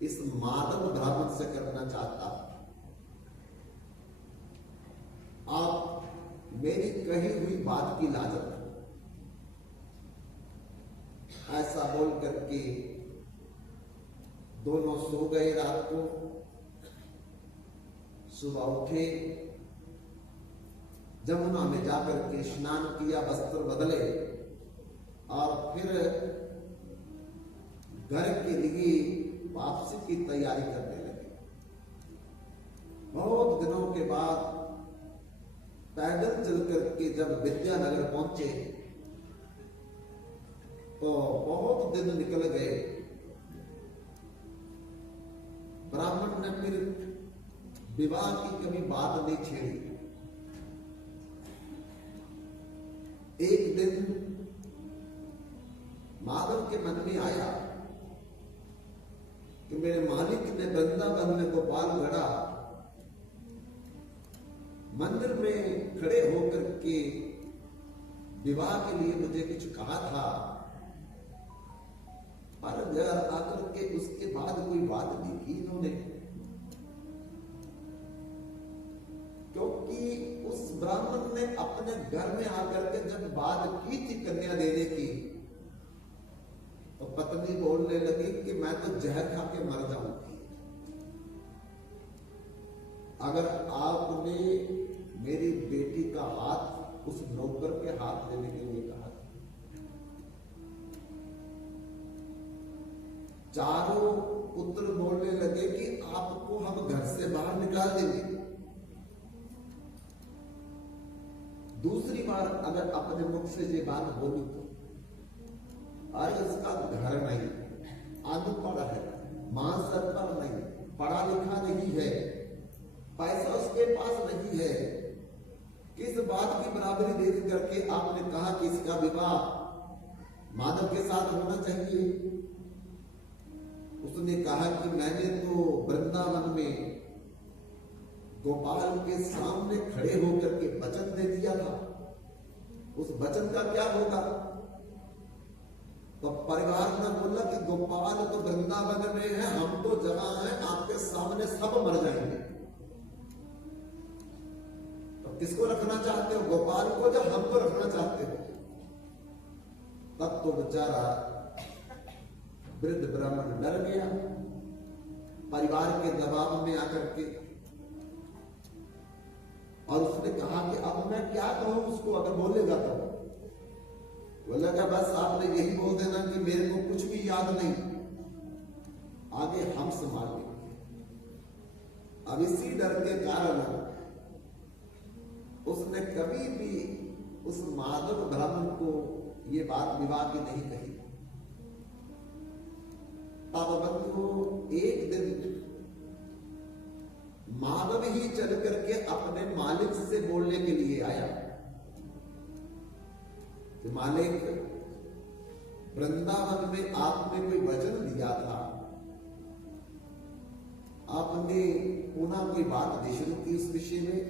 इस माधव ब्राह्मण से करना चाहता। आप मेरी कही हुई बात की लाजत, ऐसा बोल करके दोनों सो गए। रात को सुबह उठे, जमुना में जाकर के स्नान किया, वस्त्र बदले और फिर घर के लिए वापसी की तैयारी करने लगे। बहुत दिनों के बाद पैदल चल करके जब विद्यानगर पहुंचे तो बहुत दिन निकल गए। ब्राह्मण ने फिर विवाह की कभी बात नहीं छेड़ी। एक दिन माधव के मन में आया कि मेरे मालिक ने वृंदावन में गोपाल गढ़ा, मंदिर में खड़े होकर के विवाह के लिए मुझे कुछ कहा था, पर घर आकर के उसके बाद कोई बात नहीं की इन्होंने। क्योंकि उस ब्राह्मण ने अपने घर में आकर के जब बात की थी कन्या देने की, तो पत्नी बोलने लगी कि मैं तो जहर खा के मर जाऊंगी अगर आपने मेरी बेटी का हाथ उस नौकर के हाथ देने के लिए कहा। चारों पुत्र बोलने लगे कि आपको हम घर से बाहर निकाल देंगे। दूसरी बार अगर अपने मुख से ये बात बोली तो, अरे इसका घर नहीं, अनपढ़ है, मां सर पर नहीं, पढ़ा लिखा नहीं है, पैसा उसके पास नहीं है, किस बात की बराबरी देख करके आपने कहा कि इसका विवाह माधव के साथ होना चाहिए। उसने कहा कि मैंने तो वृंदावन में गोपाल के सामने खड़े होकर के वचन दे दिया था, उस वचन का क्या होगा। तो परिवार ने बोला कि गोपाल तो वृंदावन में है, हम तो जहां हैं आपके सामने सब मर जाएंगे। तो किसको रखना चाहते हो, गोपाल को या हमको रखना चाहते हो। तब तो बेचारा वृद्ध ब्राह्मण डर गया, परिवार के दबाव में आकर के, और उसने कहा कि अब मैं क्या कहूं उसको, अगर बोलेगा तो बोलेगा बस आपने यही बोल देना कि मेरे को कुछ भी याद नहीं, आगे हम संभाल लेंगे। अब इसी डर के कारण उसने कभी भी उस माधव ब्राह्मण को ये बात विवाह की नहीं कही। तब बंधु एक दिन माधव ही चल करके अपने मालिक से बोलने के लिए आया कि मालिक, वृंदावन में आपने कोई वचन दिया था, आपने पुनः कोई बात नहीं शुरू की उस विषय में।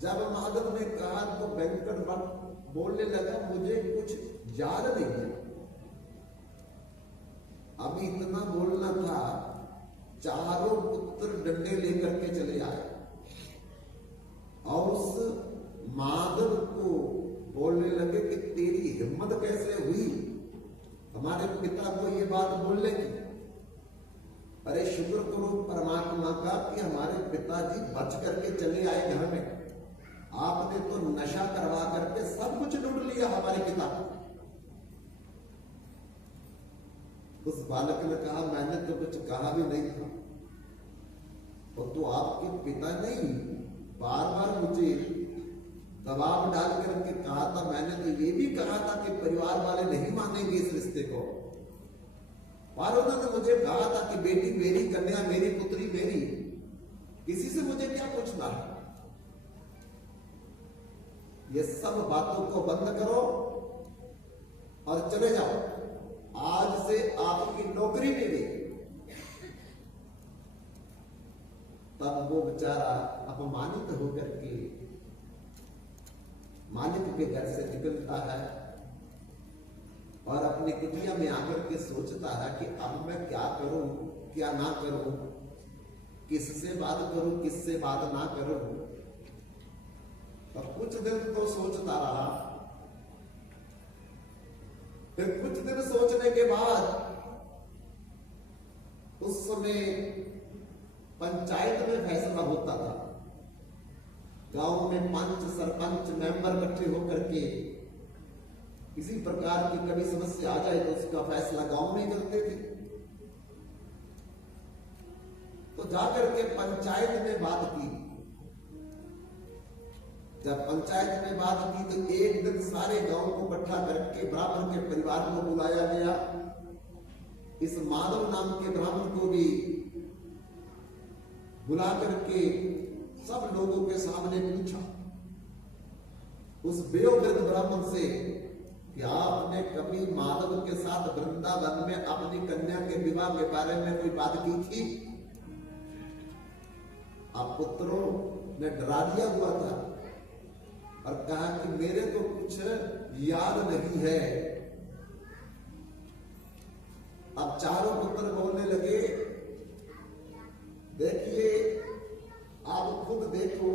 जब माधव ने कहा तो वेंकट भट्ट बोलने लगा मुझे कुछ याद नहीं है, अभी इतना बोलना था। चारों पुत्र डंडे लेकर के चले आए और उस माधव को बोलने लगे कि तेरी हिम्मत कैसे हुई हमारे पिता को ये बात बोलने की। अरे शुक्र करो परमात्मा का कि हमारे पिताजी बच करके चले आए घर में, आपने तो नशा करवा करके सब कुछ लूट लिया हमारे पिता। उस बालक ने कहा मैंने तो कुछ कहा भी नहीं था, और तो आपके पिता नहीं, बार बार मुझे दबाव डाल करके कहा था। मैंने तो ये भी कहा था कि परिवार वाले नहीं मानेंगे इस रिश्ते को, और उन्होंने मुझे कहा था कि बेटी मेरी, कन्या मेरी, पुत्री मेरी, किसी से मुझे क्या पूछना है। ये सब बातों को बंद करो और चले जाओ, आज से आपकी नौकरी भी गई। तब वो बेचारा अपमानित होकर के मालिक के घर से निकलता है और अपनी कुटिया में आकर के सोचता रहा कि अब मैं क्या करूं, क्या ना करूं, किससे बात करूं, किससे बात ना करूं। तो कुछ दिन तो सोचता रहा, फिर कुछ दिन सोचने के बाद उस समय पंचायत में फैसला होता था। गांव में पंच, सरपंच, मेंबर इकट्ठे होकर के किसी प्रकार की कभी समस्या आ जाए तो उसका फैसला गांव में करते थे। तो जाकर के पंचायत में बात की। जब पंचायत में बात की तो एक दिन सारे गांव को इकट्ठा करके ब्राह्मण के परिवार को बुलाया गया। इस माधव नाम के ब्राह्मण को भी बुला करके सब लोगों के सामने पूछा उस वयोवृद्ध ब्राह्मण से कि आपने कभी माधव के साथ वृंदावन में अपनी कन्या के विवाह के बारे में कोई बात की थी? आप पुत्रों ने डरा दिया हुआ था और कहा कि मेरे को कुछ याद नहीं है। अब चारों पुत्र बोलने लगे, देखिए आप खुद देखो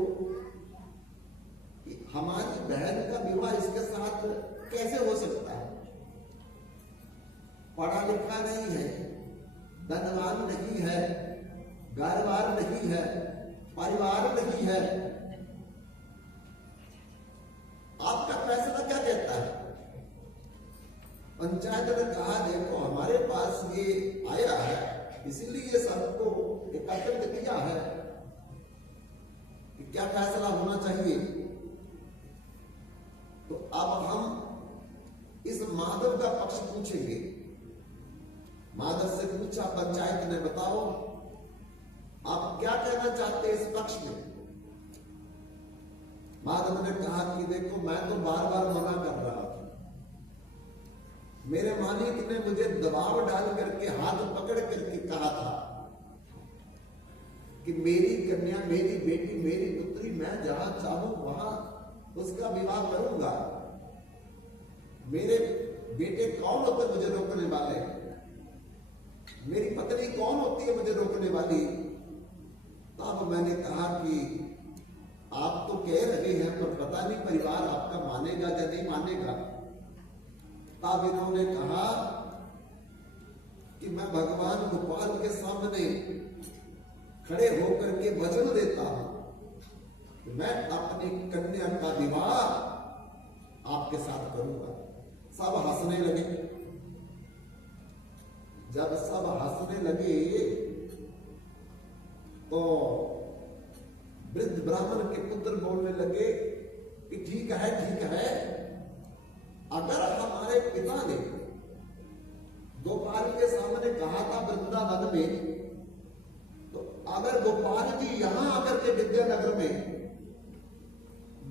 कि हमारी बहन का विवाह इसके साथ कैसे हो सकता है? पढ़ा लिखा नहीं है, धनवान नहीं है, घर-बार नहीं है, परिवार नहीं है। आपका फैसला क्या कहता है? पंचायत ने कहा देखो हमारे पास ये आया है इसीलिए सबको एकत्रित किया है कि क्या फैसला होना चाहिए। तो अब हम इस माधव का पक्ष पूछेंगे। माधव से पूछा पंचायत ने, बताओ आप क्या कहना चाहते हैं इस पक्ष में? माधव ने कहा कि देखो मैं तो बार बार मना कर रहा था, मेरे मालिक ने मुझे दबाव डाल करके हाथ पकड़ करके कहा था कि मेरी कन्या, मेरी बेटी, मेरी पुत्री मैं जहां चाहूं वहां उसका विवाह करूंगा। मेरे बेटे कौन होते मुझे रोकने वाले? मेरी पत्नी कौन होती है मुझे रोकने वाली? तब मैंने कहा कि आप तो कह रहे हैं पर पता नहीं परिवार आपका मानेगा या नहीं मानेगा। तब इन्होंने कहा कि मैं भगवान गोपाल के सामने खड़े होकर के वचन देता हूं कि मैं अपनी कन्या का विवाह आपके साथ करूंगा। सब हंसने लगे। जब सब हंसने लगे तो वृद्ध ब्राह्मण के पुत्र बोलने लगे कि ठीक है, अगर हमारे पिता ने गोपाल के सामने कहा था वृंदावन में, तो अगर गोपाल जी यहां आकर के विद्यानगर में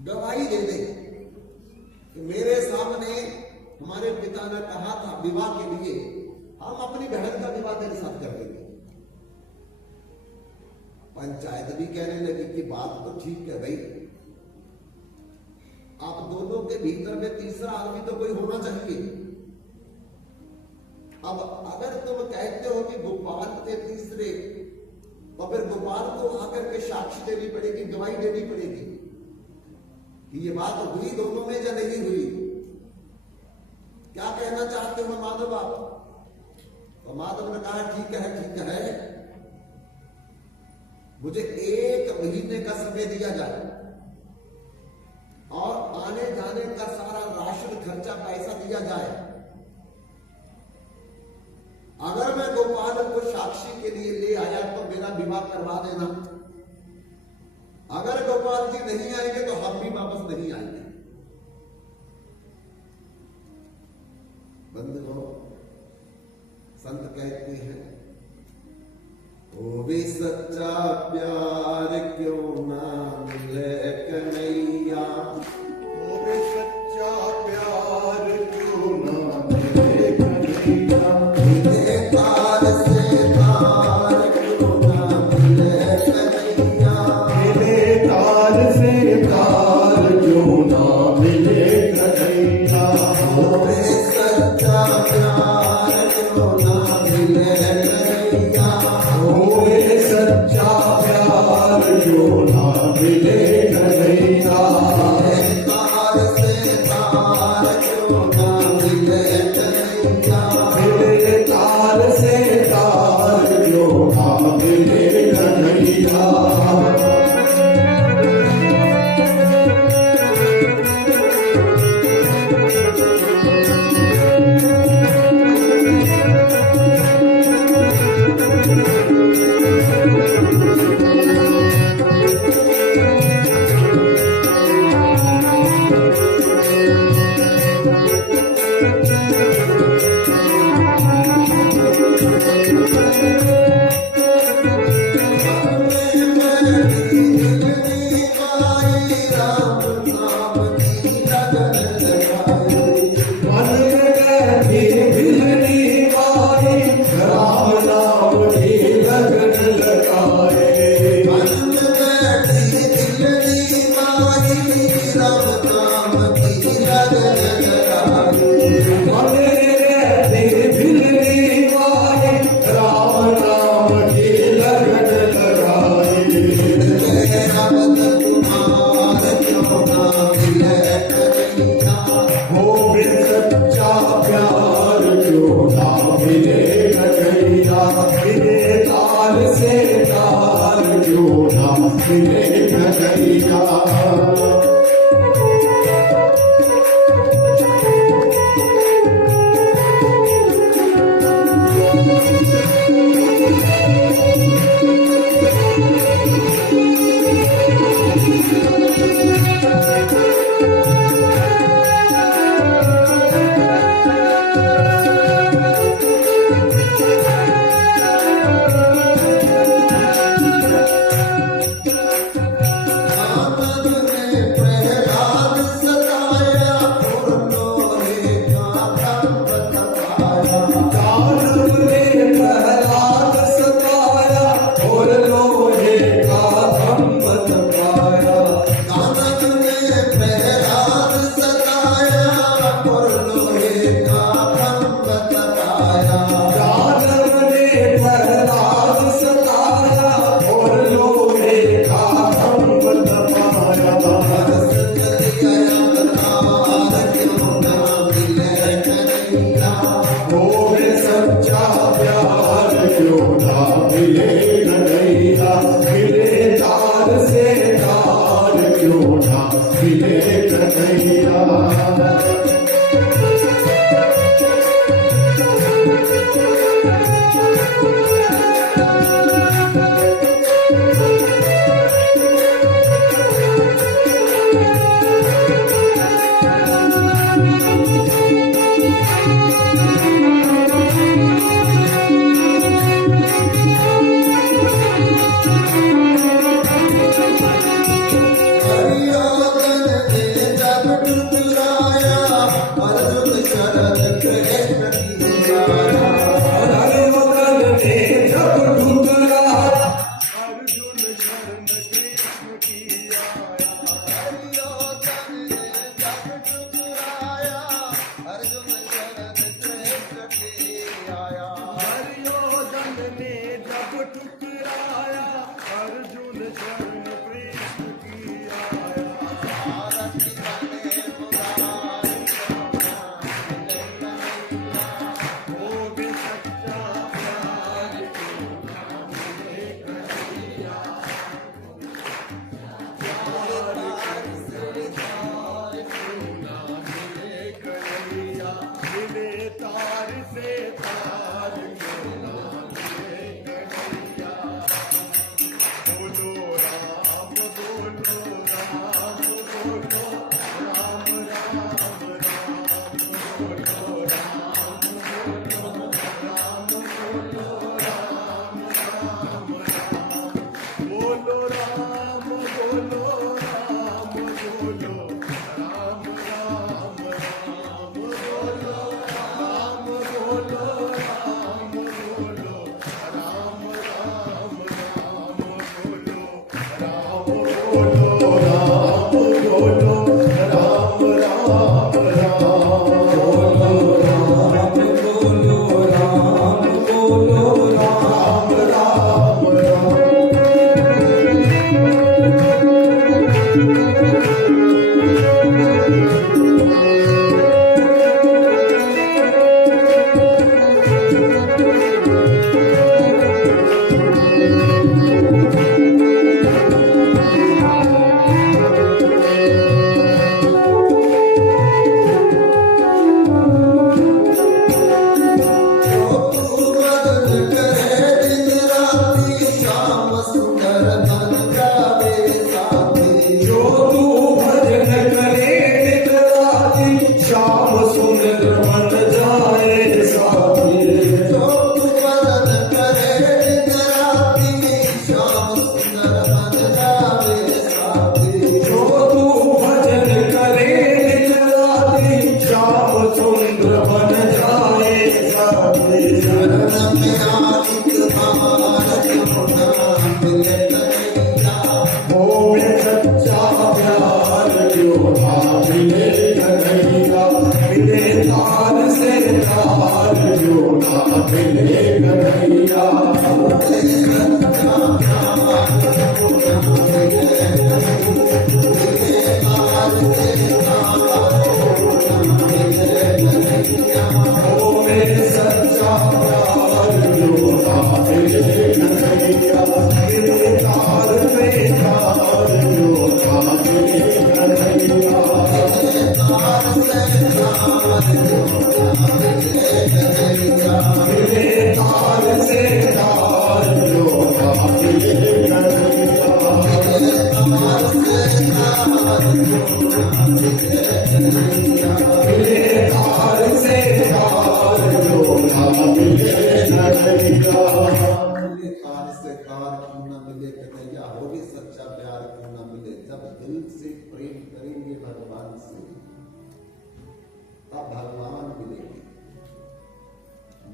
गवाही दे दे कि मेरे सामने हमारे पिता ने कहा था विवाह के लिए, हम अपनी बहन का विवाह तेरे साथ कर देंगे। पंचायत भी कहने लगी कि बात तो ठीक है भाई, आप दोनों के भीतर में तीसरा आदमी तो कोई होना चाहिए। अब अगर तुम कहते हो कि गोपाल के तीसरे, तो फिर गोपाल को आकर के साक्षी देनी पड़ेगी, गवाही देनी पड़ेगी कि ये बात हुई दोनों में या नहीं हुई। क्या कहना चाहते हो माधव आप? तो माधव ने कहा ठीक है, मुझे 1 महीने का समय दिया जाए और आने जाने का सारा राशन खर्चा पैसा दिया जाए। अगर मैं गोपाल को साक्षी के लिए ले आया तो मेरा विवाह करवा देना। अगर गोपाल जी नहीं आएंगे तो हम भी वापस नहीं आएंगे। बंधुओं, संत कहते हैं ओ भी सच्चा प्यार क्यों ना मिले कन्हैया, ओ भी सच्चा प्यार क्यों ना मिले कन्हैया, मिले तार से तार क्यों ना मिले कन्हैया, मिले तार से तार क्यों ना मिले कन्हैया, ओ भी सच्चा मिले कन्हैया।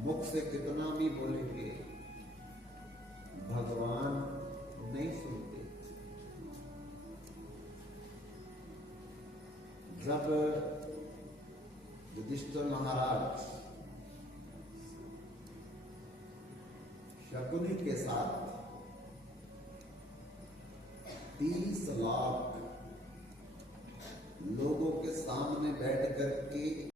मुख से कितना भी बोलेंगे भगवान नहीं सुनते। जब युधिष्ठिर महाराज शकुनी के साथ 30 लाख लोगों के सामने बैठ करके